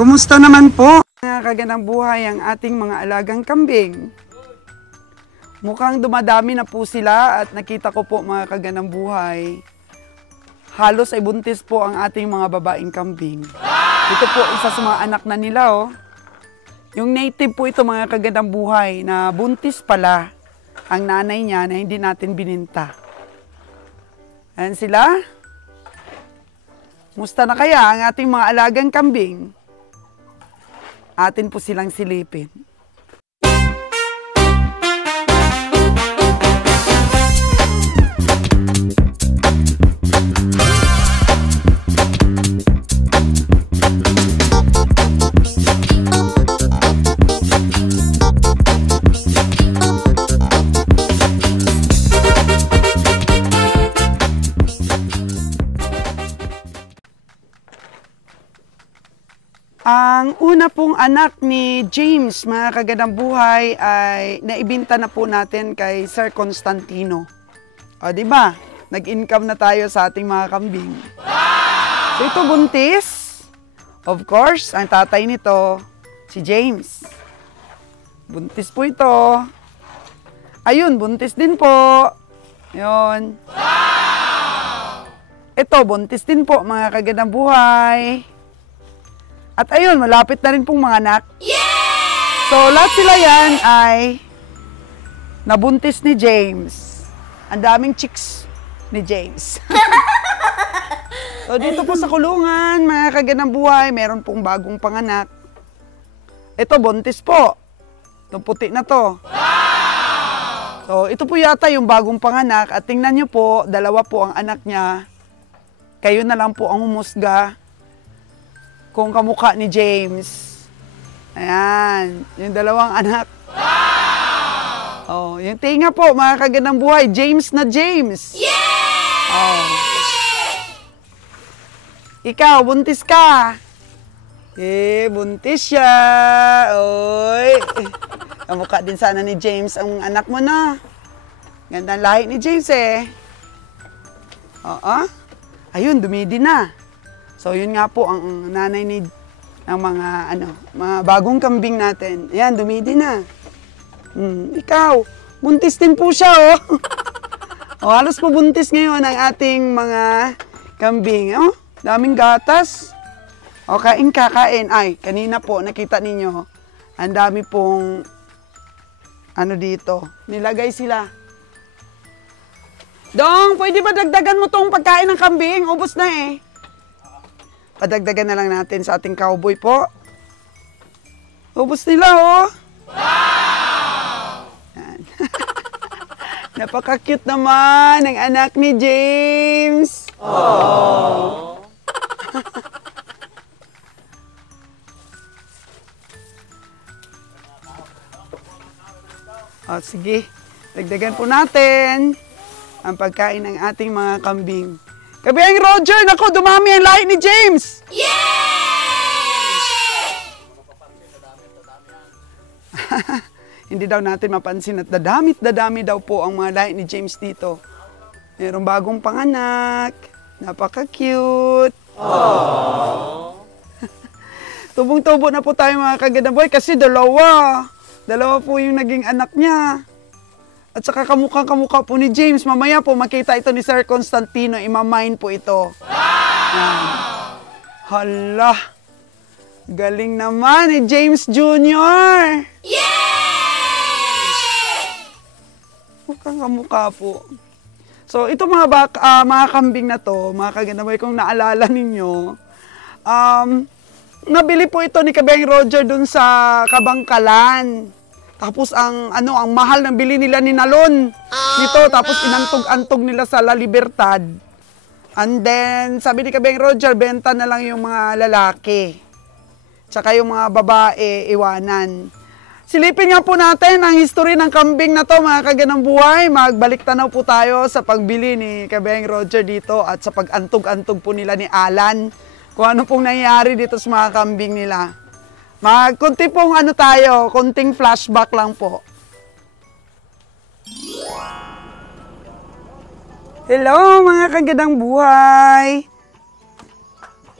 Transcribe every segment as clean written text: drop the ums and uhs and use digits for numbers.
Kumusta naman po mga kagandang buhay ang ating mga alagang kambing? Mukhang dumadami na po sila at nakita ko po mga kagandang buhay. Halos ay buntis po ang ating mga babaeng kambing. Ito po isa sa mga anak na nila oh. Yung native po ito mga kagandang buhay na buntis pala ang nanay niya na hindi natin bininta. Ayan sila. Musta na kaya ang ating mga alagang kambing? Atin po silang silipin. Ang una pong anak ni James, mga kagandang buhay, ay naibinta na po natin kay Sir Constantino. O, di ba? Nag-income na tayo sa ating mga kambing. So, ito buntis. Of course, ang tatay nito, si James. Buntis po ito. Ayun, buntis din po. Yun. Ito, buntis din po, mga kagandang buhay. At ayun, malapit na rin pong mga anak. Yay! So, lahat sila yan ay nabuntis ni James. Ang daming chicks ni James. So, dito po sa kulungan, mga kagandang buhay, meron pong bagong panganak. Ito, buntis po. Itong puti na to. Wow! So, ito po yata yung bagong panganak. At tingnan nyo po, dalawa po ang anak niya. Kayo na lang po ang humusga kung kamukha ni James. Ayan, yung dalawang anak. Wow! Oh, yung tinga po, mga kagandang buhay, James na James. Yay! Oh. Ikaw, buntis ka. Buntis siya. Oy. Kamukha din sana ni James ang anak mo na. Gandang lahi ni James eh. Oo. Ayun, dumidi na. So, yun nga po ang nanay ni ng mga bagong kambing natin. Ayan, dumidi na. Ikaw, buntis din po siya, oh. Oh, halos po buntis ngayon ang ating mga kambing. Oh, daming gatas. O, kain. Ay, kanina po, nakita ninyo, ang dami pong, dito, nilagay sila. Dong, pwede ba dagdagan mo tong pagkain ng kambing? Ubos na eh. Padagdagan na lang natin sa ating cowboy po. Ubus nila, oh. Wow! Napaka-cute naman ng anak ni James. Oh. Oh, sige. Dagdagan po natin ang pagkain ng ating mga kambing. Kabihang Roger, naku, dumami ang lahi ni James! Yay! Hindi daw natin mapansin at dadami daw po ang mga lahi ni James dito. Mayroong bagong panganak. Napaka-cute. Tubong-tubo na po tayo mga kagandang boy kasi dalawa. Dalawa po yung naging anak niya. At saka kamukha po ni James. Mamaya po makita ito ni Sir Constantino. Imamain po ito. Wow! Hala! Galing naman ni James Jr. Yay! Mukhang kamukha po. So, ito mga kambing na to, mga kagandang kung naalala ninyo, nabili po ito ni Kabeng Roger dun sa Kabangkalan. Tapos ang mahal ng bili nila ni Nalon nito, tapos inantog-antog nila sa La Libertad. And then sabi ni Kabeng Roger, benta na lang yung mga lalaki. Tsaka yung mga babae iwanan. Silipin nga po natin ang history ng kambing na to, mga kagandang buhay. Magbalik tanaw po tayo sa pagbili ni Kabeng Roger dito at sa pag-antog-antog po nila ni Alan. Kung ano pong nangyayari dito sa mga kambing nila. Kunti pong konting flashback lang po. Hello mga kagandang buhay!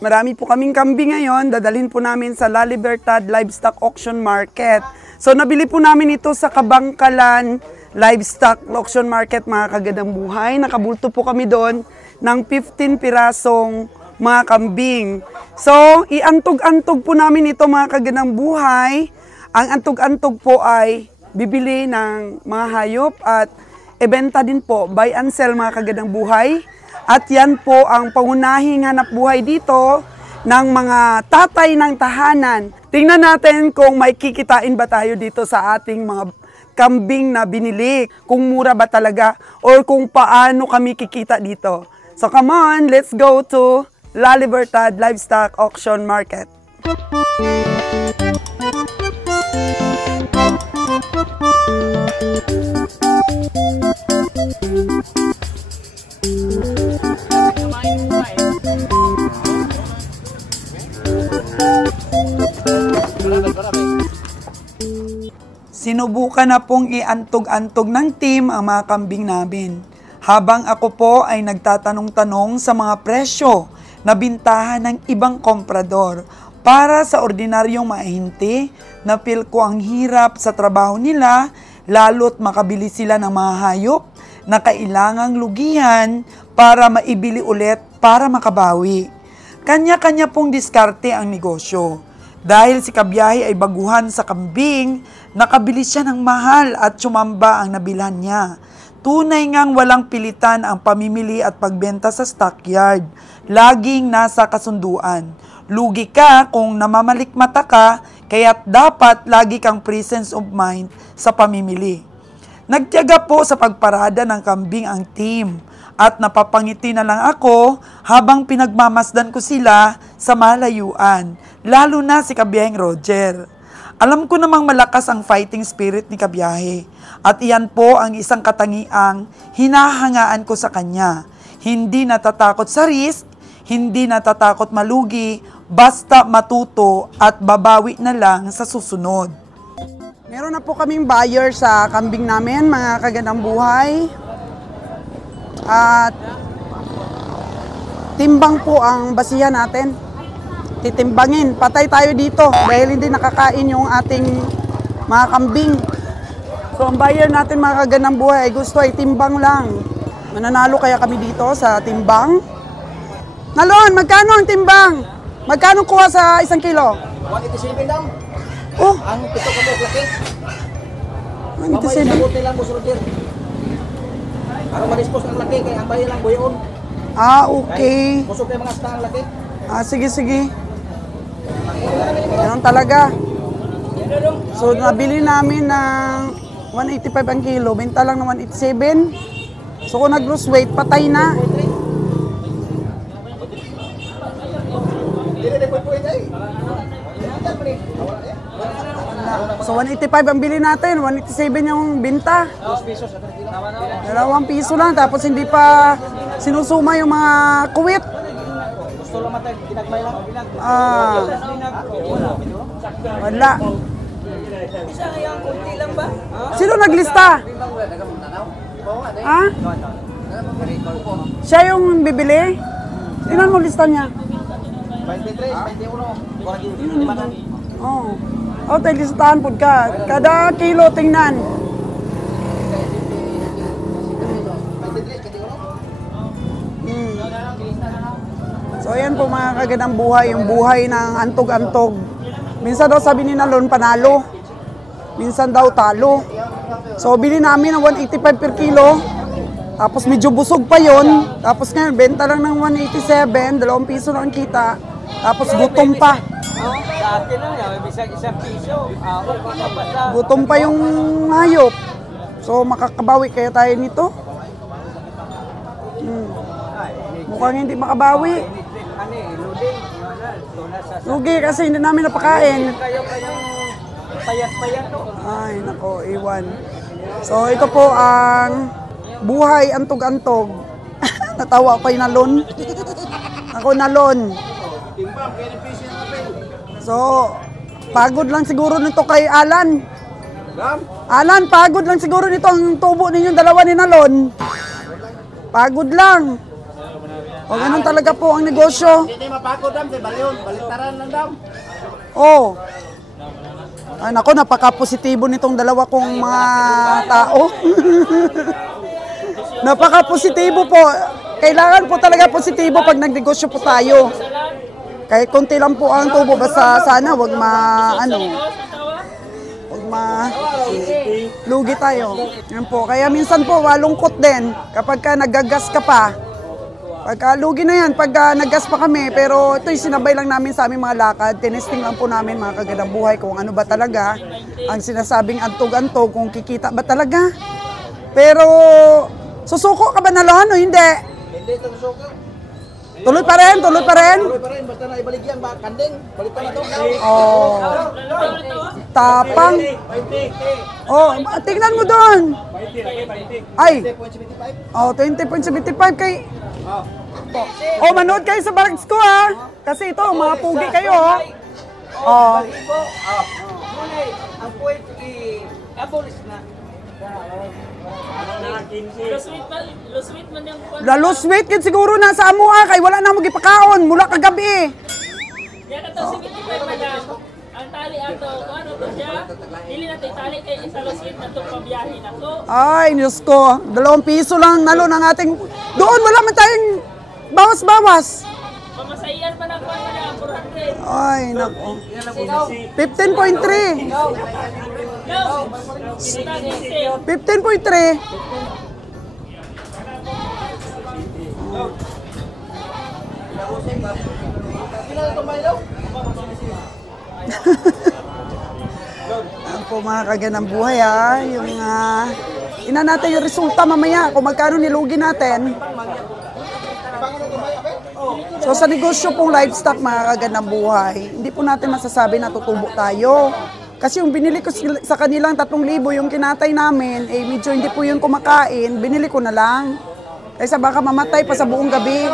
Marami po kaming kambing ngayon. Dadalhin po namin sa La Libertad Livestock Auction Market. So, nabili po namin ito sa Kabangkalan Livestock Auction Market, mga kagandang buhay. Nakabulto po kami doon ng 15 pirasong mga kambing. So, iantog-antog po namin ito, mga kagandang buhay. Ang antog-antog po ay bibili ng mga hayop at ibenta din po, buy and sell, mga kagandang buhay. At yan po ang pangunahing hanap buhay dito ng mga tatay ng tahanan. Tingnan natin kung may kikitain ba tayo dito sa ating mga kambing na binili. Kung mura ba talaga or kung paano kami kikita dito. So come on, let's go to La Libertad Livestock Auction Market. Sinubukan na pong iantog-antog ng team ang mga kambing namin. Habang ako po ay nagtatanong-tanong sa mga presyo na bintahan ng ibang komprador. Para sa ordinaryong mahinti, napil ko ang hirap sa trabaho nila, lalo't makabili sila ng mga hayop na kailangang lugihan para maibili ulit para makabawi. Kanya-kanya pong diskarte ang negosyo. Dahil si Kabiyahe ay baguhan sa kambing, nakabili siya ng mahal at sumamba ang nabilhan niya. Tunay ngang walang pilitan ang pamimili at pagbenta sa stockyard. Laging nasa kasunduan. Lugi ka kung namamalikmata ka, kaya't dapat lagi kang presence of mind sa pamimili. Nagtiyaga po sa pagparada ng kambing ang team at napapangiti na lang ako habang pinagmamasdan ko sila sa malayuan, lalo na si Kabiyaheng Roger. Alam ko namang malakas ang fighting spirit ni Kabiyahe at iyan po ang isang katangiang hinahangaan ko sa kanya. Hindi natatakot sa risk, hindi natatakot malugi, basta matuto at babawi na lang sa susunod. Meron na po kaming buyer sa kambing namin, mga kagandang buhay. At timbang po ang basihan natin. Titimbangin. Patay tayo dito dahil hindi nakakain yung ating mga kambing. So ang buyer natin, mga kagandang buhay, ay gusto ay timbang lang. Mananalo kaya kami dito sa timbang? Nalon, magkano ang timbang? Magkano kuha sa 1 kilo? 187 lang. Oh, Ang pito ka mo, laki. 187. Mamay lang mo, Roger. Para ma-dispose ang laki, kaya ang bayan lang buyon. Ah, okay. Busog kayo mga stang laki. Ah, sige, sige. Ganun talaga. So, nabili namin ng 185 ang kilo. Benta lang ng 187. So, kung nag-lose weight, patay na. So, 185 ang bili natin. 187 yung binta. 2 pesos at kilo. 2 piso lang. Tapos, hindi pa sinusuma yung mga kuwit. Gusto lang matay, kinagmay lang. Ah, wala. Isa kaya ang kunti lang ba? Sino naglista? Ha? Siya yung bibili? Tingnan mo lista niya. 23, 21. Oh. Oh, tayo listahan po ka. Kada kilo tingnan. 23, kati uno. So, ayan po, mga kagandang buhay. Yung buhay ng antog-antog. Minsan daw sabi ni Nalon, panalo. Minsan daw talo. So, bili namin ng 185 per kilo. Tapos medyo busog pa yon. Tapos ngayon, benta lang ng 187. 2 piso lang kita. Tapos gutom pa. Sa atin lang, bisag 1 piso. Gutom pa yung hayop. So, makakabawi kaya tayo nito? Mukhang hindi makabawi. Lugi kasi hindi namin napakain. Payat-payat to. Ay, nako, iwan. So, ito po ang buhay antog-antog. Natawa pa yung Nalon. Ako, Nalon. So, pagod lang siguro nito kay Alan. Alan, pagod lang siguro nito ang tubo ninyong dalawa ni Nalon. Pagod lang. O, ganun talaga po ang negosyo. Hindi na mapako dam, kay balyon, baliktaran lang dam. Oh. Ay, nako, napaka-positibo nitong dalawa kong mga tao. Napaka-positibo po. Kailangan po talaga positibo pag nagnegosyo po tayo. Kahit konti lang po ang tubo, basta sana wag lugi tayo. Yan po. Kaya minsan po, malungkot din kapag ka nagagas ka pa. Pagka lugi na yan, pag naggas pa kami, pero ito'y sinabay lang namin sa aming mga lakad. Tinesting lang po namin mga kagandang buhay kung ano ba talaga ang sinasabing antog-antog, kung kikita ba talaga. Pero, susuko ka ba na Lon o hindi? Hindi ito susuko. Tuloy pa rin, tuloy pa rin. Tuloy pa rin, basta na ibaligyan ba, kanding, balitan na to. Oh, tapang. Oh, tingnan mo doon. Ay, oh, 20.75 kay... Oh, manood kayo sa vlogs ko ha. Kasi ito, mga pugi kayo ha. Oh. Ang point i-abolish na. Lalo sweet yun siguro na sa amo kay wala na mo gipakaon mula kagabi. Yan ito, 75 madam. Ang tali ato, kung ano to siya, dili natin tali kay isa sweet na itong pabiyahin ako. Ay, Diyos ko. 2 piso lang nalo ng ating... Doon, wala man tayong bawas-bawas. Pamasayan pa ng kwan madam, 400. Ay, nako. 15.3. 15.3. Ang po mga kaganang buhay ha, yung ina natin yung resulta mamaya kung magkano nilugi natin. So sa negosyo pong livestock mga kaganang buhay, hindi po natin masasabi na tutubo tayo. Kasi yung binili ko sa kanilang 3,000 yung kinatay namin, eh medyo hindi po yun kumakain, binili ko na lang. Kaysa baka mamatay pa sa buong gabi.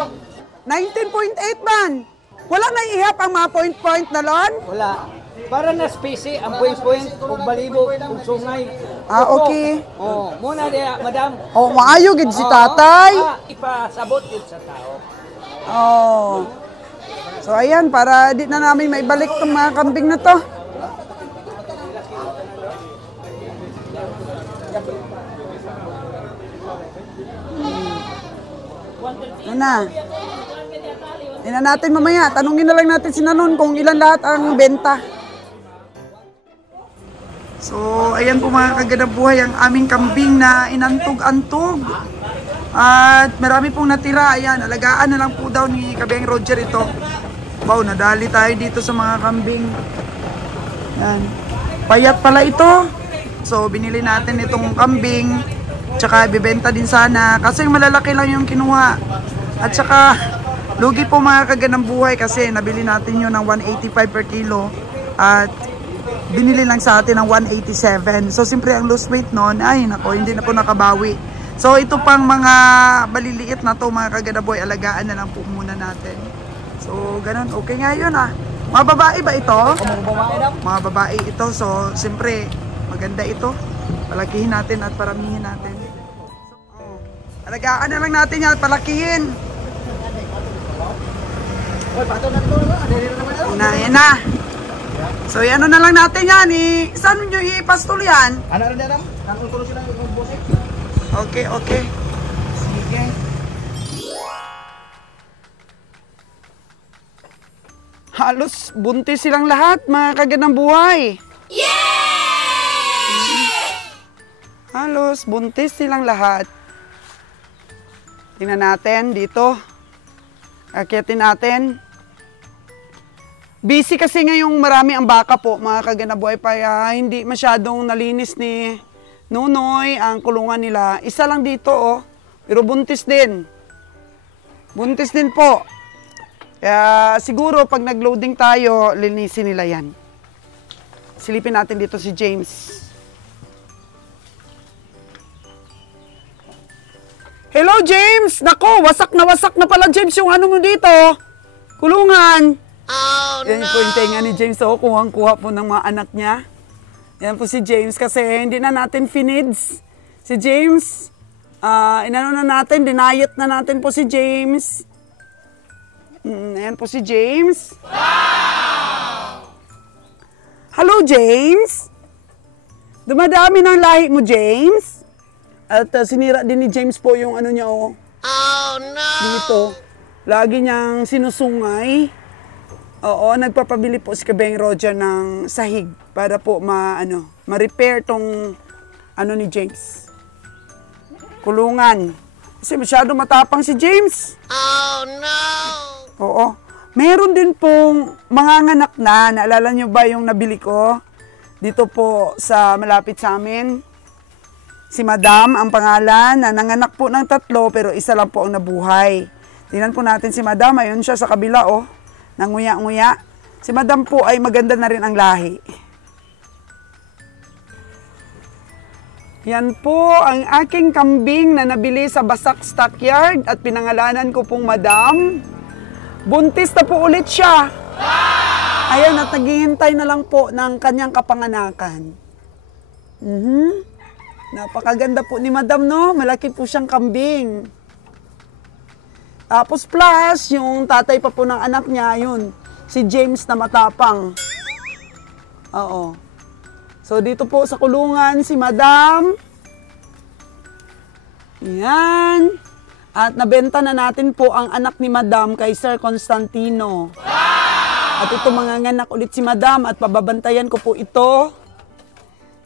19.8 man! Wala na ihap ang mga point-point na lon? Wala. Para na spacey ang point-point ug balibo ug sungay. Ah, okay. Oh, muna dia, madam. Oh, maayo gid si tatay. Ipasabot gid sa tao. Oh. So ayan, para di na namin maibalik tong mga kambing na to. Ano na? Tingnan natin mamaya. Tanungin na lang natin si Nanon kung ilan lahat ang benta. So, ayan po mga kagandang buhay ang aming kambing na inantog-antog. At marami pong natira. Ayan, alagaan na lang po daw ni Kabeng Roger ito. Wow, nadali tayo dito sa mga kambing. Ayan. Payat pala ito. So, binili natin itong kambing. Tsaka, ibibenta din sana. Kasi malalaki lang yung kinuha. At tsaka, lugi po mga kagandang buhay kasi nabili natin yun ng 185 per kilo. At binili lang sa atin ng 187. So, siyempre ang loose weight nun, ay nako, hindi na po nakabawi. So, ito pang mga baliliit na to mga kagandang buhay, alagaan na lang po muna natin. So, ganun. Okay nga yun ah. Mga babae ba ito? Mga babae ito. So, siyempre, maganda ito. Palakihin natin at paramihin natin. So, alagaan na lang natin yan at palakihin. Yan na. So, yan na lang natin yan. Saan nyo ipastol yan? Ano rin na lang? Ang tulong sila ng bosik. Okay, okay. Sige. Halos buntis silang lahat, mga kagandang buhay. Yay! Halos buntis silang lahat. Tingnan natin dito. Akitin natin. Busy kasi ngayong marami ang baka po, mga kagandang buhay, kaya hindi masyadong nalinis ni Nunoy ang kulungan nila. Isa lang dito oh, pero buntis din. Buntis din po. Kaya siguro pag nag-loading tayo, linisin nila yan. Silipin natin dito si James. Hello James! Nako, wasak na pala James yung ano mo dito. Kulungan. Oh, no! Yan po yung tenga ni James. So, kuhang-kuha po ng mga anak niya. Yan po si James kasi hindi na natin finids. Si James, inano na natin, dinayet na natin po si James. Ayan po si James. Wow! Hello, James. Dumadami ng lahi mo, James. At sinira din ni James po yung ano niya, oh. Oh, no! Dito. Lagi niyang sinusungay. Oo, nagpapabili po si Kabeng Roger ng sahig para po ma-repair tong ano ni James. Kulungan. Kasi masyado matapang si James. Oh, no! Oo. Meron din pong manganganak na. Naalala niyo ba yung nabili ko? Dito po sa malapit sa amin. Si Madam, ang pangalan, na nanganak po ng 3 pero isa lang po ang nabuhay. Tingnan po natin si Madam. Ayun siya sa kabila, oh. Nanguya-nguya. Si Madam po ay maganda na rin ang lahi. Yan po ang aking kambing na nabili sa Basak Stockyard at pinangalanan ko pong Madam. Buntis na po ulit siya. Ayan, at naghihintay na lang po ng kanyang kapanganakan. Napakaganda po ni Madam, no? Malaki po siyang kambing. Tapos plus, yung tatay pa po ng anak niya, yun, si James na matapang. Oo. So, dito po sa kulungan, si Madam. Yan. At nabenta na natin po ang anak ni Madam kay Sir Constantino. At ito manganganak ulit si Madam at pababantayan ko po ito.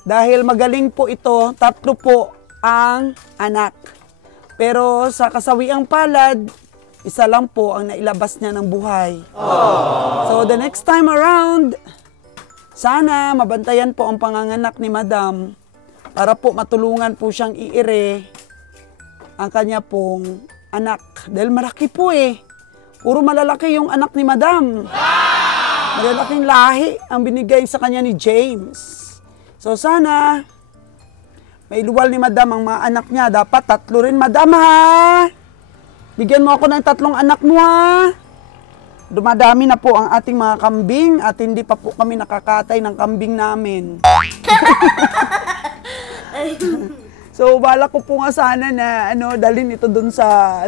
Dahil magaling po ito, 3 po ang anak. Pero sa kasawiang palad, isa lang po ang nailabas niya ng buhay. So the next time around, sana mabantayan po ang panganganak ni Madam para po matulungan po siyang iire ang kanya pong anak. Dahil malaki po eh. Puro malalaki yung anak ni Madam. Malalaking lahi ang binigay sa kanya ni James. So sana, may luwal ni Madam ang mga anak niya. Dapat 3 rin, Madam, ha? Bigyan mo ako ng 3 anak mo, ha? Dumadami na po ang ating mga kambing at hindi pa po kami nakakatay ng kambing namin. So, bala ko po nga sana na dalhin ito dun sa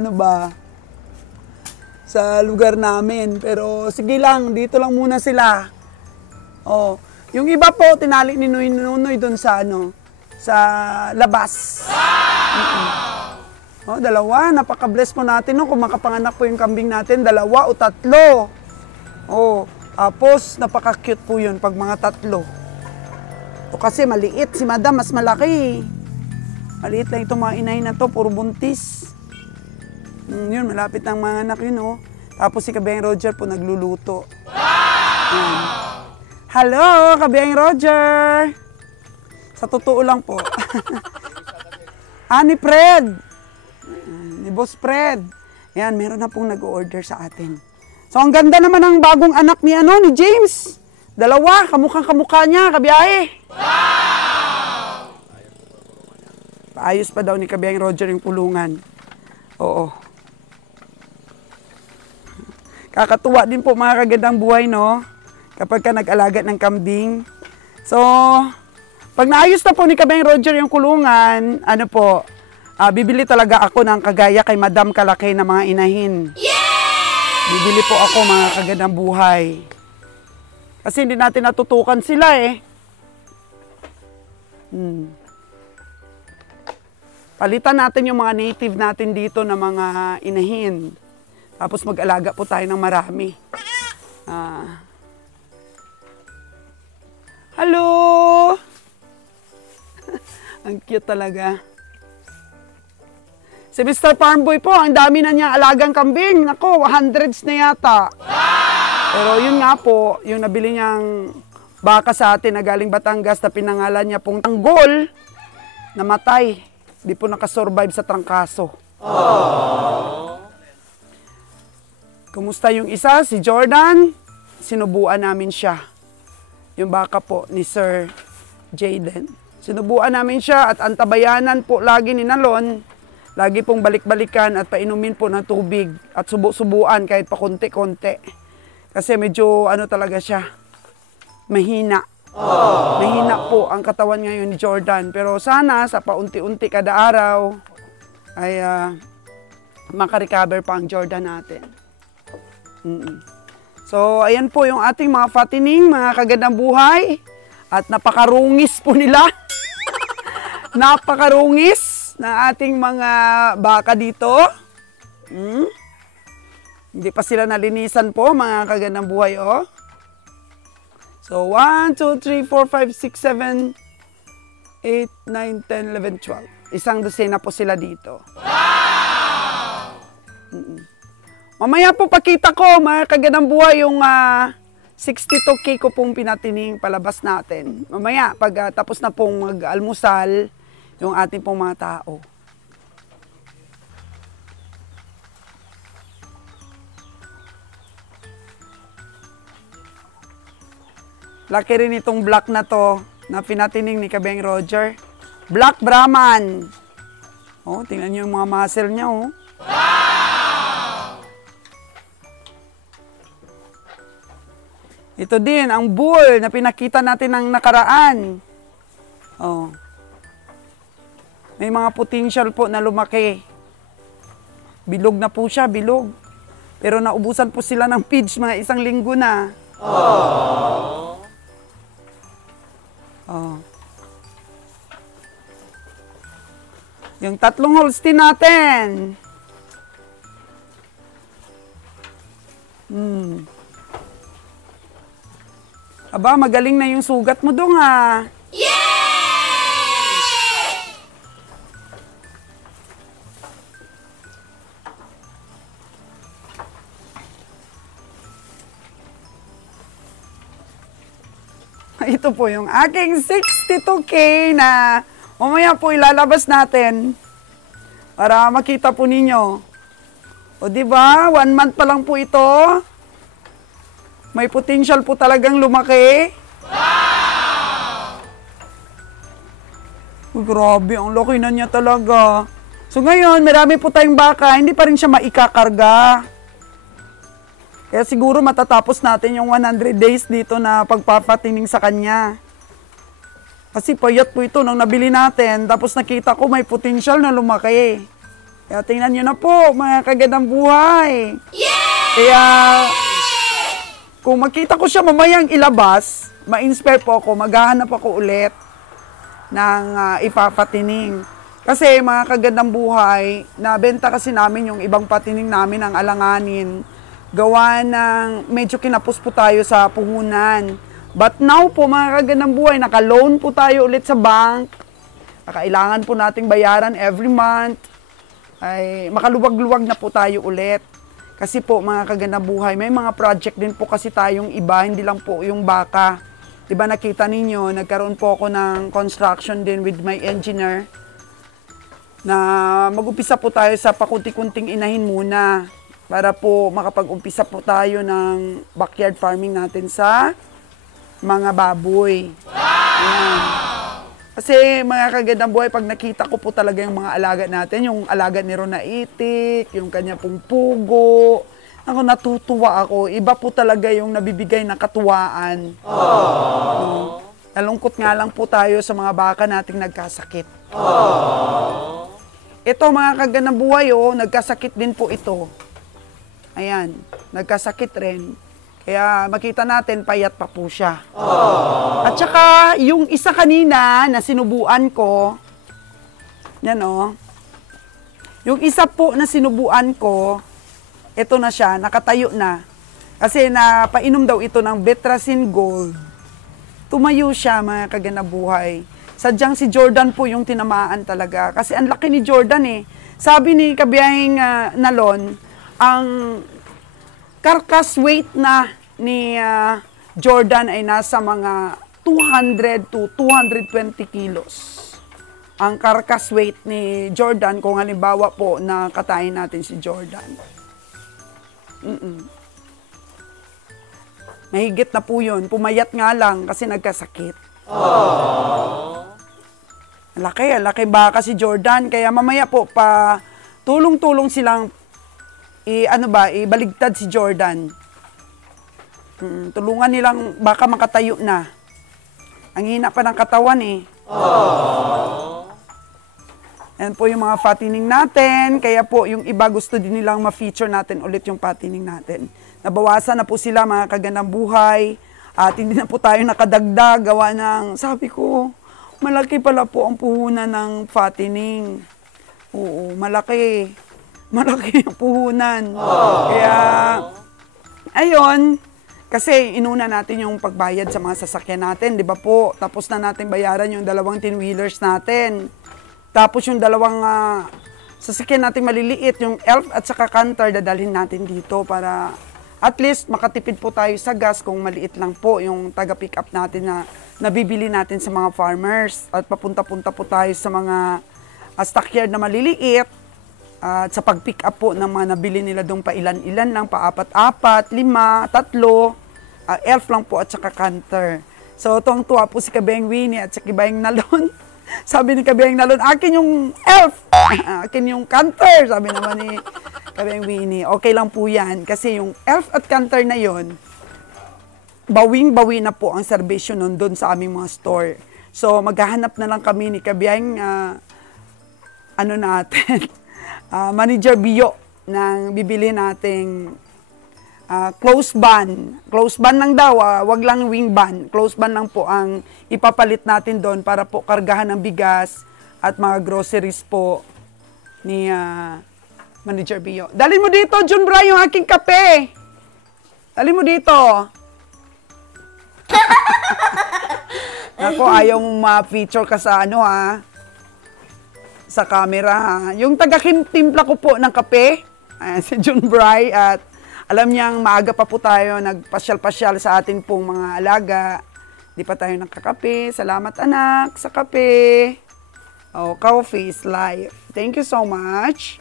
sa lugar namin. Pero sige lang, dito lang muna sila. Oh, yung iba po tinali ni Nunoy dun sa sa labas. Oh, 2, napaka-bless po natin kung makapanganak po yung kambing natin, 2 o 3. Oh, tapos napaka-cute po yun pag mga 3. O kasi maliit, si Madam mas malaki. Maliit lang itong mga inay na to, puro buntis. Yun, malapit ang mga anak yun, oh. Tapos si Kabeng Roger po nagluluto. Yan. Hello, Kabeng Roger! Sa totoo lang po. Ni Fred! Ni Boss Fred. Yan, meron na pong nag-order sa atin. So, ang ganda naman ng bagong anak ni James. 2, kamukhang-kamukha niya, kabiyahe. Paayos pa daw ni Kabeng Roger yung pulungan. Oo. Kakatuwa din po mga kagandang buhay, no? Kapag ka nag-alaga ng kambing. So, pag naayos na po ni Kabeng Roger yung kulungan, bibili talaga ako ng kagaya kay Madam kalaki na mga inahin. Bibili po ako mga kagandang buhay. Kasi hindi natin natutukan sila eh. Palitan natin yung mga native natin dito na mga inahin. Tapos mag-alaga po tayo ng marami. Hello! Ang cute talaga. Si Mr. Farmboy po, ang dami na niyang alagang kambing. Nako, 100s na yata. Pero yun nga po, yung nabili niyang baka sa atin na galing Batangas na pinangalan niya pong Tanggol, namatay. Di po nakasurvive sa trangkaso. Kumusta yung isa? Si Jordan, sinubuan namin siya. Yung baka po ni Sir Jaden. Sinubuan namin siya at antabayanan po lagi ni Nalon. Lagi pong balik-balikan at painumin po ng tubig at subu-subuan kahit pa konti-konti. Kasi medyo talaga siya, mahina. Mahina po ang katawan ngayon ni Jordan. Pero sana sa paunti-unti kada araw ay makarecover pa ang Jordan natin. So, ayan po yung ating mga fattening, mga kagandang buhay. At napakarungis po nila. Napakarungis na ating mga baka dito. Hindi pa sila nalinisan po, mga kagandang buhay, oh. So, 1, 2, 3, 4, 5, 6, 7, 8, 9, 10, 11, 12. Isang dosena po sila dito. Wow! Mamaya po pakita ko, mga kagandang buhay, yung 62K ko pong pinatining palabas natin. Mamaya, pag tapos na pong mag-almusal, yung ating pong mga tao. Laki rin itong black na to, na pinatining ni Kabeng Roger. Black Brahman. Oh, tingnan niyo yung mga muscle niya, oh. Wow! Ito din, ang bull na pinakita natin ng nakaraan. Oh. May mga potential po na lumaki. Bilog na po siya, bilog. Pero naubusan po sila ng feeds mga 1 linggo na. Oh. Oh. Yung 3 Holstein natin. Aba, magaling na yung sugat mo dong, ha. Ito po yung aking 62K na mamaya po ilalabas natin para makita po ninyo. O diba, 1 month pa lang po ito. May potential po talagang lumaki. Wow! Uy, grabe, ang laki na niya talaga. So ngayon, marami po tayong baka, hindi pa rin siya maikakarga. Kaya siguro matatapos natin yung 100 days dito na pagpapatining sa kanya. Kasi payat po ito nung nabili natin. Tapos nakita ko may potential na lumaki. Kaya tingnan nyo na po, mga kagandang buhay. Yay! Kaya kung makita ko siya mamayang ilabas, ma-inspire po ako, maghahanap ako ulit ng ipapatining. Kasi mga kagandang buhay, nabenta kasi namin yung ibang patining namin ang alanganin. Gawa ng medyo kinapos po tayo sa puhunan. But now po, mga kagandang buhay, naka-loan po tayo ulit sa bank. Kailangan po nating bayaran every month. Ay makaluwag-luwag na po tayo ulit. Kasi po, mga kagandang buhay, may mga project din po kasi tayong iba, hindi lang po yung baka. Diba nakita ninyo, nagkaroon po ako ng construction din with my engineer. Na mag-upisa po tayo sa pakunti-kunting inahin muna. Para po makapag-umpisa po tayo ng backyard farming natin sa mga baboy. Wow! Kasi mga kagandang buhay, pag nakita ko po talaga yung mga alaga natin, yung alaga ni Rona Itik, yung kanya pong pugo, ako natutuwa ako. Iba po talaga yung nabibigay na katuwaan. Nalungkot nga lang po tayo sa mga baka nating nagkasakit. Ito mga kagandang buhay, oh, nagkasakit din po ito. Ayan, nagkasakit rin. Kaya makita natin, payat pa po siya. At saka, yung isa kanina na sinubuan ko, yan o. Yung isa po na sinubuan ko, ito na siya, nakatayo na. Kasi napainom daw ito ng Betracin Gold. Tumayo siya, mga kagandang buhay. Sadyang si Jordan po yung tinamaan talaga. Kasi ang laki ni Jordan eh. Sabi ni kabiyahing Nalon, ang carcass weight na ni Jordan ay nasa mga 200 to 220 kilos. Ang carcass weight ni Jordan, kung halimbawa po na katayin natin si Jordan. Mahigit na po yun. Pumayat nga lang kasi nagkasakit. Laki baka si Jordan. Kaya mamaya po pa tulong-tulong silang ibaligtad si Jordan. Tulungan nilang baka makatayo na. Ang hina pa ng katawan eh. Yan po yung mga fattening natin. Kaya po yung iba gusto din nilang ma-feature natin ulit yung fattening natin. nabawasan na po sila mga kagandang buhay at hindi na po tayo nakadagdag gawa ng, sabi ko, malaki pala po ang puhunan ng fattening. Oo, malaki. Malaki ang puhunan. Kaya, ayun, kasi inuna natin yung pagbayad sa mga sasakyan natin, di ba po? Tapos na natin bayaran yung 2 10-wheelers natin. Tapos yung 2 sasakyan natin maliliit, yung Elf at saka Canter, dadalhin natin dito para at least makatipid po tayo sa gas kung maliit lang po yung taga-pick up natin na nabibili natin sa mga farmers. At papunta-punta po tayo sa mga stockyard na maliliit at sa pag-pick up po ng mga nabili nila doon pa ilan-ilan lang, pa 4-4, 5, 3, Elf lang po at saka Canter. So tuwang-tuwa po si Kabeng Winnie at si Kabeng Nalon. Sabi ni Kabeng Nalon, akin yung Elf, akin yung Canter, sabi naman ni Kabeng Winnie. Okay lang po yan, kasi yung Elf at Canter na yon, bawing-bawi na po ang serbisyo nun doon sa aming mga store. So maghahanap na lang kami ni Kabeng, Manager Bio, ng bibili nating close ban. Close ban lang daw, wag lang wing ban. Close ban lang po ang ipapalit natin doon para po kargahan ng bigas at mga groceries po ni Manager Bio. Dali mo dito, John Bray, yung aking kape. Dali mo dito. Ako, ayaw mong ma-feature ka sa sa camera, ha? Yung taga-timpla ko po ng kape, si John Bray, at alam niyang maaga pa po tayo nagpasyal-pasyal sa ating pong mga alaga. Di pa tayo nakakape. Salamat anak sa kape. Oh, coffee is life. Thank you so much.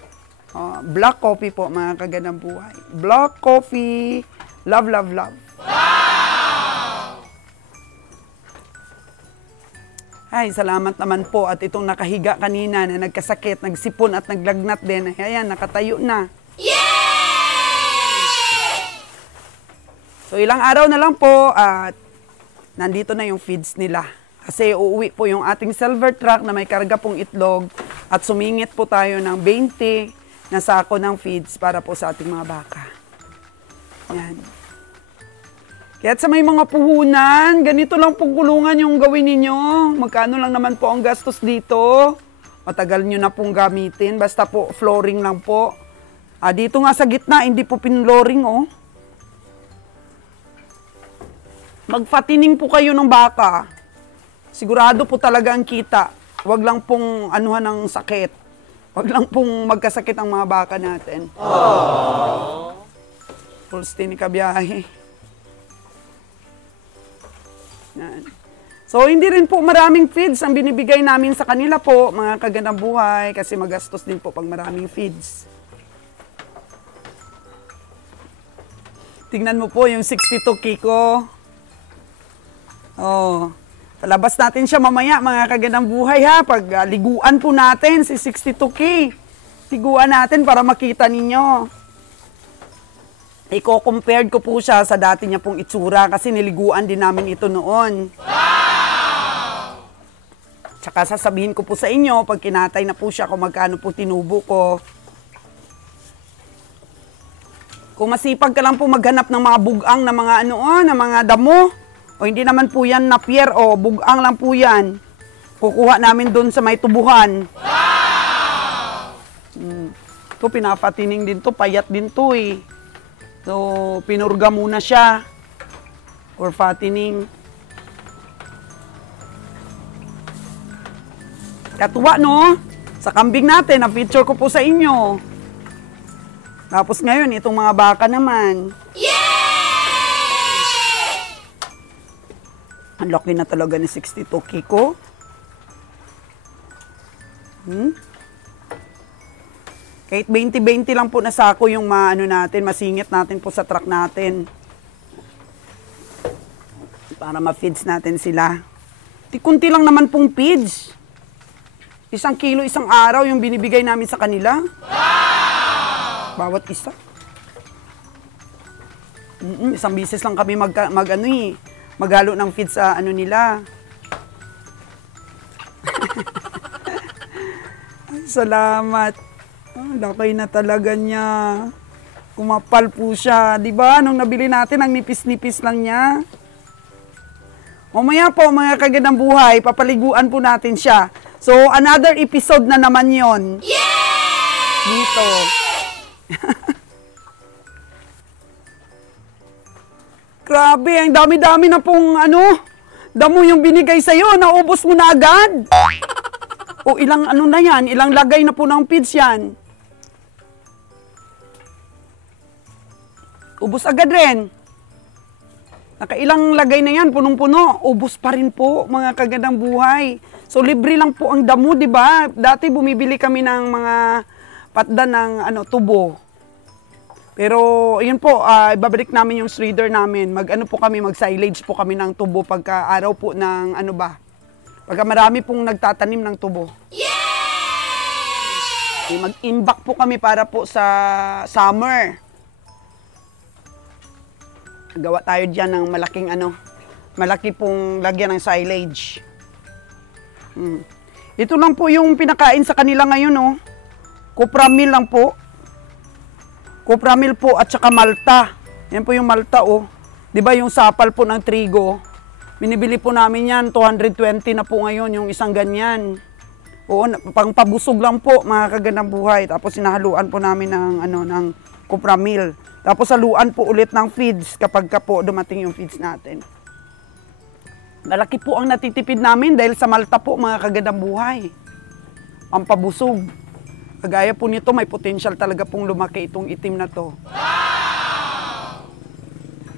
Oh, black coffee po mga kagandang buhay. Black coffee. Love, love, love. Wow! Ay, salamat naman po. At itong nakahiga kanina na nagkasakit, nagsipon at naglagnat din. Ayan, nakatayo na. So ilang araw na lang po at nandito na yung feeds nila. Kasi uuwi po yung ating silver truck na may karga pong itlog at sumingit po tayo ng 20 na sako ng feeds para po sa ating mga baka. Yan. Kaya sa may mga puhunan, ganito lang pong kulungan yung gawin ninyo. Magkano lang naman po ang gastos dito. Matagal nyo na pong gamitin. Basta po flooring lang po. Dito nga sa gitna, hindi po pinlooring oh. Magfatining po kayo ng baka. Sigurado po talaga ang kita. Huwag lang pong anuhan ng sakit. Huwag lang pong magkasakit ang mga baka natin. Aww. Pulste ni kabiyahe. Yan. So, hindi rin po maraming feeds ang binibigay namin sa kanila po, mga kagandang buhay, kasi magastos din po pag maraming feeds. Tingnan mo po yung 62 kiko. Oh, palabas natin siya mamaya, mga kagandang buhay ha. Pag liguan po natin si 62K. Liguan natin para makita ninyo. Iko-compared ko po siya sa dati niya pong itsura kasi niliguan din namin ito noon. Wow! Tsaka sasabihin ko po sa inyo, pag kinatay na po siya kung magkano po tinubo ko. Kung masipag ka lang po maghanap ng mga bugang na mga na mga damo, o hindi naman po yan napier o bugang lang po yan. Kukuha namin doon sa may tubuhan. Wow! Ito, pinapatining din to, payat din to eh. So, pinurga muna siya. Or fattening. Katuwa, no? Sa kambing natin, na-feature ko po sa inyo. Tapos ngayon, itong mga baka naman. Ang laki na talaga ni 62 kiko. Kahit 20-20 lang po na sako yung natin, masingit natin po sa truck natin. Para ma-feeds natin sila. Kunti lang naman pong feeds. 1 kilo, 1 araw yung binibigay namin sa kanila. Wow! Bawat isa. Isang bisis lang kami maghalo ng feed sa nila. Salamat. Laki na talaga niya. Kumapal po siya. Di ba? Nung nabili natin, ang nipis-nipis lang niya. Mamaya po, mga kagandang buhay, papaliguan po natin siya. So, another episode na naman yon. Dito. Grabe, ang dami-dami na pong damo yung binigay sa'yo. Naubos mo na agad. O ilang na yan, ilang lagay na po ng feeds yan. Ubos agad rin. Nakailang lagay na yan, punong-puno. Ubos pa rin po, mga kagandang buhay. So, libre lang po ang damo, di ba? Dati bumibili kami ng mga patda ng tubo. Pero, yun po, ibabalik namin yung streeder namin. Mag-silage po kami ng tubo pagka araw po ng pagka marami pong nagtatanim ng tubo. Yay! Mag-imbak po kami para po sa summer. Gawa tayo dyan ng malaki pong lagyan ng silage. Ito lang po yung pinakain sa kanila ngayon, Copramil lang po. Copramil po at saka Malta. Yan po yung Malta, Di ba yung sapal po ng trigo? Binibili po namin yan, 220 na po ngayon yung isang ganyan. Oo, pangpabusog lang po, mga kagandang buhay. Tapos sinahaluan po namin ng Copramil. Tapos saluan po ulit ng feeds kapag po dumating yung feeds natin. Malaki po ang natitipid namin dahil sa Malta po, mga kagandang buhay. Pampabusog. Kagaya po nito, may potential talaga pong lumaki itong itim na to.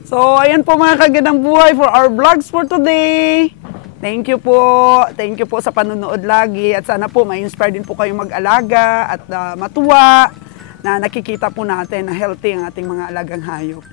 So, ayan po mga kagandang buhay for our vlogs for today. Thank you po. Thank you po sa panonood lagi. At sana po ma-inspire din po kayong mag-alaga at matuwa na nakikita po natin na healthy ang ating mga alagang hayop.